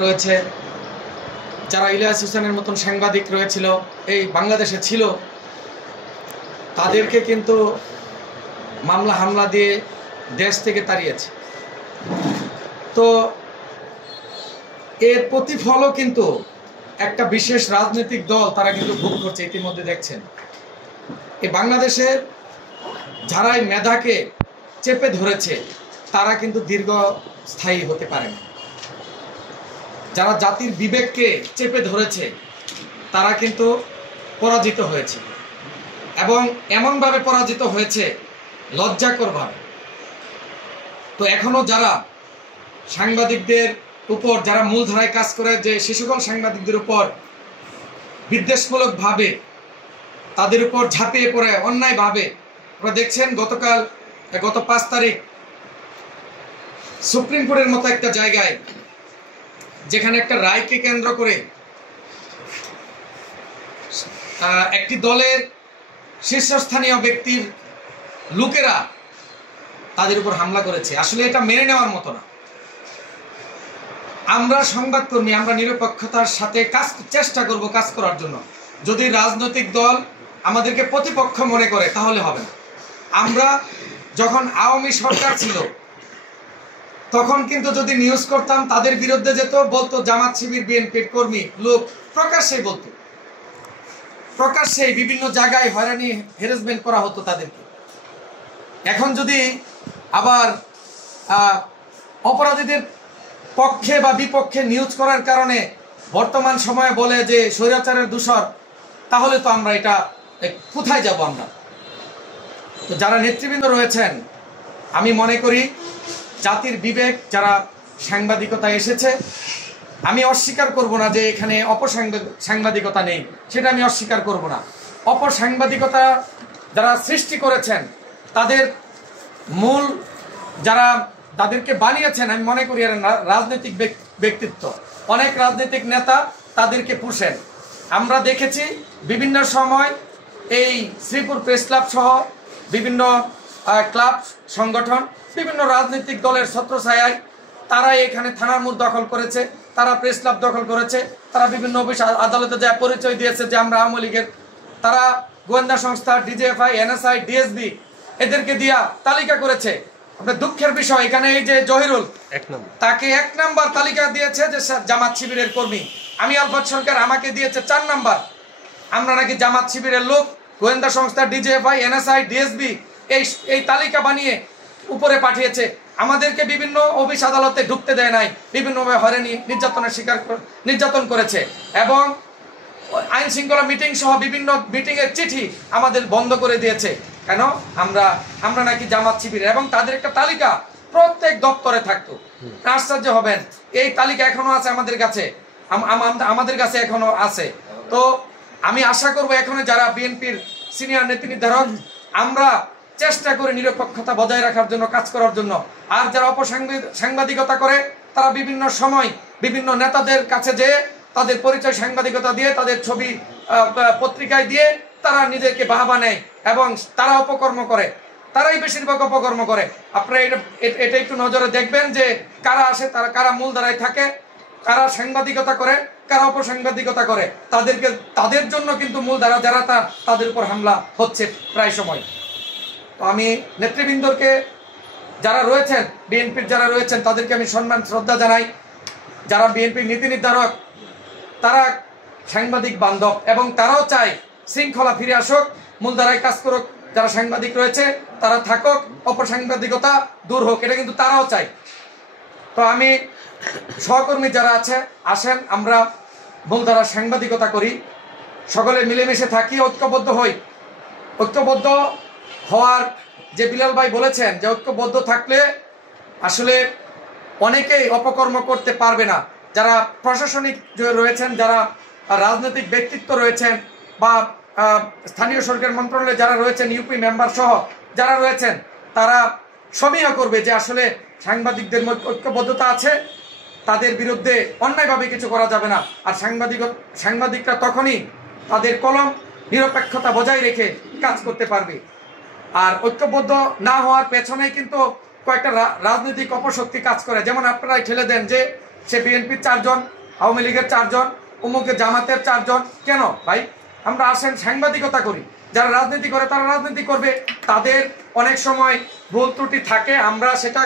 রয়েছে, যারা ইলিয়াস হোসেনের মতন সাংবাদিক রয়েছিল এই বাংলাদেশে ছিল, তাদেরকে কিন্তু মামলা হামলা দিয়ে দেশ থেকে তাড়িয়েছে। তো এর প্রতিফলও কিন্তু একটা বিশেষ রাজনৈতিক দল তারা কিন্তু ভোগ করছে। ইতিমধ্যে দেখছেন এই বাংলাদেশের যারাই মেধাকে চেপে ধরেছে তারা কিন্তু দীর্ঘস্থায়ী হতে পারে না। যারা জাতির বিবেককে চেপে ধরেছে তারা কিন্তু পরাজিত হয়েছে, এবং এমনভাবে পরাজিত হয়েছে লজ্জাকরভাবে। তো এখনো যারা সাংবাদিকদের উপর, যারা মূলধারায় কাজ করে, যে সে সকল সাংবাদিকদের উপর বিদ্বেষমূলকভাবে তাদের উপর ঝাঁপিয়ে পড়ে অন্যায়ভাবে, আপনারা দেখছেন গত 5 তারিখ সুপ্রিম কোর্টের মতো একটা জায়গায়, যেখানে একটা রায়কে কেন্দ্র করে একটি দলের শীর্ষস্থানীয় ব্যক্তির লোকেরা তাদের উপর হামলা করেছে। আসলে এটা মেনে নেওয়ার মতো না। আমরা সংবাদকর্মী, আমরা নিরপেক্ষতার সাথে চেষ্টা করব কাজ করার জন্য। যদি রাজনৈতিক দল আমাদেরকে প্রতিপক্ষ মনে করে তাহলে হবে না। আমরা যখন আওয়ামী সরকার ছিল তখন কিন্তু যদি নিউজ করতাম, তাদের বিরুদ্ধে যেত, বলতো জামাত শিবির বিএনপির কর্মী লোক, প্রকাশ্যেই বলতো, প্রকাশ্যেই বিভিন্ন জায়গায় হয়রানি হ্যারাসমেন্ট করা হতো তাদেরকে। এখন যদি আবার অপরাধীদের পক্ষে বা বিপক্ষে নিউজ করার কারণে বর্তমান সময়ে বলে যে স্বৈরাচারের দূষর, তাহলে তো আমরা এটা কোথায় যাব আমরা? তো যারা নেতৃবৃন্দ রয়েছেন, আমি মনে করি জাতির বিবেক, যারা সাংবাদিকতায় এসেছে, আমি অস্বীকার করব না যে এখানে অপসাংবাদিকতা নেই, সেটা আমি অস্বীকার করব না। অপসাংবাদিকতা যারা সৃষ্টি করেছেন, তাদের মূল যারা তাদেরকে বানিয়েছেন, আমি মনে করি এরা রাজনৈতিক ব্যক্তিত্ব। অনেক রাজনৈতিক নেতা তাদেরকে পুষেন। আমরা দেখেছি বিভিন্ন সময় এই শ্রীপুর প্রেস ক্লাব সহ বিভিন্ন ক্লাব সংগঠন, বিভিন্ন রাজনৈতিক দলের ছত্রছায়ায় তারা এখানে থানার মোড় দখল করেছে, তারা প্রেস ক্লাব দখল করেছে, তারা বিভিন্ন অফিস আদালতে যায় পরিচয় দিয়েছে যে আমরা আওয়ামী লীগের। তারা গোয়েন্দা সংস্থা ডিজিএফআই, এনএসআই, ডিএসবি এদেরকে দিয়া তালিকা করেছে। আপনার দুঃখের বিষয়, এখানে এই যে জহিরুল, তাকে 1 নাম্বার তালিকা দিয়েছে যে জামাত শিবিরের কর্মী। আমি আলফাত সরকার, আমাকে দিয়েছে 4 নাম্বার। আমরা নাকি জামাত শিবিরের লোক। গোয়েন্দা সংস্থা ডিজিএফআই, এনএসআই, ডিএসবি এই তালিকা বানিয়ে উপরে পাঠিয়েছে। আমাদেরকে বিভিন্ন অফিস আদালতে ঢুকতে দেয় নাই, বিভিন্নভাবে হয়রানি নির্যাতন করেছে, এবং আইন শৃঙ্খলা মিটিং সহ বিভিন্ন মিটিংয়ের চিঠি আমাদের বন্ধ করে দিয়েছে। কেন? আমরা নাকি জামাত শিবিরের, এবং তাদের একটা তালিকা প্রত্যেক দপ্তরে থাকতো। আশ্চর্য হবেন, এই তালিকা এখনো আছে আমাদের কাছে এখনো আছে। তো আমি আশা করব এখনো যারা বিএনপির সিনিয়র নীতি নির্ধারক, আমরা চেষ্টা করে নিরপেক্ষতা বজায় রাখার জন্য, কাজ করার জন্য। আর যারা অপসাংবাদিকতা করে, তারা বিভিন্ন সময় বিভিন্ন নেতাদের কাছে যেয়ে তাদের পরিচয় সাংবাদিকতা দিয়ে, তাদের ছবি পত্রিকায় দিয়ে তারা নিজেকে বাহবা নেয়, এবং তারা অপকর্ম করে, তারাই বেশিরভাগ অপকর্ম করে। আপনারা এটা একটু নজরে দেখবেন যে কারা আসে, কারা মূলধারায় থাকে, কারা সাংবাদিকতা করে, কারা অপসাংবাদিকতা করে। তাদের জন্য কিন্তু মূলধারা যারা, তাদের উপর হামলা হচ্ছে প্রায় সময়। তো আমি নেতৃবৃন্দকে যারা রয়েছেন, বিএনপির যারা রয়েছেন, তাদেরকে আমি সম্মান শ্রদ্ধা জানাই। যারা বিএনপির নীতি নির্ধারক, তারা সাংবাদিক বান্ধব, এবং তারাও চায় শৃঙ্খলা ফিরে আসুক, মূলধারায় কাজ করুক। যারা সাংবাদিক রয়েছে তারা থাকুক, অপসাংবাদিকতা দূর হোক, এটা কিন্তু তারাও চায়। তো আমি সহকর্মী যারা আসেন, আমরা মূলধারা সাংবাদিকতা করি, সকলে মিলেমিশে থাকি, ঐক্যবদ্ধ হই। ঐক্যবদ্ধ হওয়ার যে বিলাল ভাই বলেছেন যে ঐক্যবদ্ধ থাকলে আসলে অনেকেই অপকর্ম করতে পারবে না। যারা প্রশাসনিক রয়েছেন, যারা রাজনৈতিক ব্যক্তিত্ব রয়েছেন, বা স্থানীয় সরকার মন্ত্রণালয়ে যারা রয়েছেন, ইউপি মেম্বার সহ যারা রয়েছেন, তারা সমীহ করবে যে আসলে সাংবাদিকদের মধ্যে ঐক্যবদ্ধতা আছে, তাদের বিরুদ্ধে অন্যায়ভাবে কিছু করা যাবে না। আর সাংবাদিকরা তখনই তাদের কলম নিরপেক্ষতা বজায় রেখে কাজ করতে পারবে। আর ঐক্যবদ্ধ না হওয়ার পেছনেই কিন্তু কয়েকটা রাজনৈতিক অপশক্তি কাজ করে। যেমন আপনারাই ঠেলে দেন যে সে বিএনপির 4 জন, আওয়ামী লীগের 4 জন, অমুকের জামাতের 4 জন। কেন ভাই? আমরা আসেন সাংবাদিকতা করি, যারা রাজনীতি করে তারা রাজনীতি করবে, তাদের অনেক সময় ভুল ত্রুটি থাকে, আমরা সেটা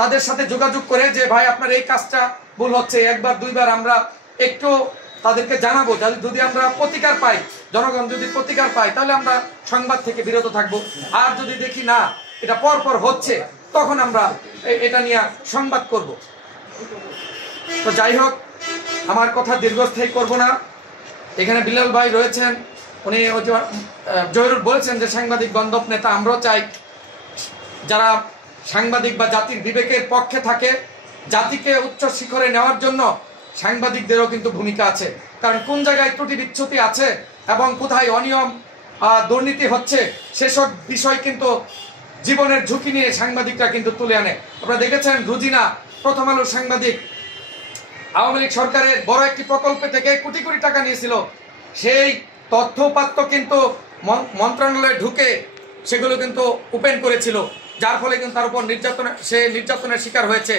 তাদের সাথে যোগাযোগ করে যে ভাই আপনার এই কাজটা ভুল হচ্ছে, একবার দুইবার আমরা একটু তাদেরকে জানাবো। যদি আমরা প্রতিকার পাই, জনগণ যদি প্রতিকার পায়, তাহলে আমরা সংবাদ থেকে বিরত থাকব। আর যদি দেখি না এটা পরপর হচ্ছে, তখন আমরা এটা নিয়ে সংবাদ করব। তো যাই হোক, আমার কথা দীর্ঘস্থায়ী করব না। এখানে বিলাল ভাই রয়েছেন, উনি জহিরুল বলেছেন যে সাংবাদিক বান্ধব নেতা আমরাও চাই। যারা সাংবাদিক বা জাতির বিবেকের পক্ষে থাকে, জাতিকে উচ্চ শিখরে নেওয়ার জন্য সাংবাদিকদেরও কিন্তু ভূমিকা আছে। কারণ কোন জায়গায় ত্রুটি বিচ্যুতি আছে এবং কোথায় অনিয়ম দুর্নীতি হচ্ছে, সেসব বিষয় কিন্তু জীবনের ঝুঁকি নিয়ে সাংবাদিকরা কিন্তু তুলে আনে। আপনারা দেখেছেন রুজিনা প্রথম আলোর সাংবাদিক, আওয়ামী লীগ সরকারের বড় একটি প্রকল্প থেকে কোটি কোটি টাকা নিয়েছিল, সেই তথ্যপাত্য কিন্তু মন্ত্রণালয়ে ঢুকে সেগুলো কিন্তু ওপেন করেছিল, যার ফলে কিন্তু তার উপর নির্যাতনের শিকার হয়েছে।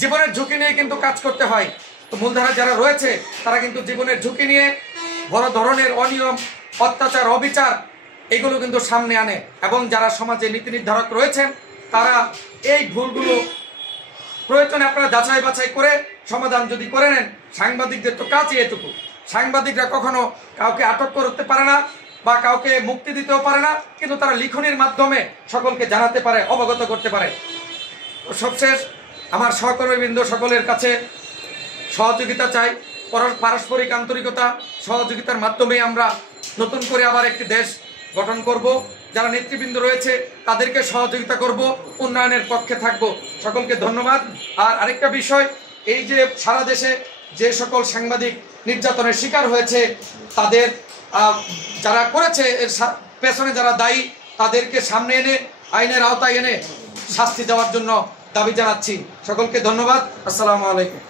জীবনের ঝুঁকি নিয়ে কিন্তু কাজ করতে হয়। তো মূলধারা যারা রয়েছে তারা কিন্তু জীবনের ঝুঁকি নিয়ে বড় ধরনের অনিয়ম, অত্যাচার, অবিচার এগুলো কিন্তু সামনে আনে, এবং যারা সমাজে নীতি নির্ধারক রয়েছেন তারা এই ভুলগুলো প্রয়োজনে আপনারা যাচাই বাছাই করে সমাধান যদি করে নেন। সাংবাদিকদের তো কাজই এটুকু। সাংবাদিকরা কখনো কাউকে আটক করতে পারে না বা কাউকে মুক্তি দিতেও পারে না, কিন্তু তারা লিখনির মাধ্যমে সকলকে জানাতে পারে, অবগত করতে পারে। সবশেষ আমার সহকর্মীবৃন্দ সকলের কাছে সহযোগিতা চাই, পারস্পরিক আন্তরিকতা, সহযোগিতার মাধ্যমে আমরা নতুন করে আবার একটি দেশ গঠন করব। যারা নেতৃবৃন্দ রয়েছে তাদেরকে সহযোগিতা করব, উন্নয়নের পক্ষে থাকব। সকলকে ধন্যবাদ। আর আরেকটা বিষয়, এই যে সারা দেশে যে সকল সাংবাদিক নির্যাতনের শিকার হয়েছে, তাদের যারা করেছে এর পেছনে যারা দায়ী, তাদেরকে সামনে এনে আইনের আওতায় এনে শাস্তি দেওয়ার জন্য দাবি জানাচ্ছি। সকলকে ধন্যবাদ। আসসালামু আলাইকুম।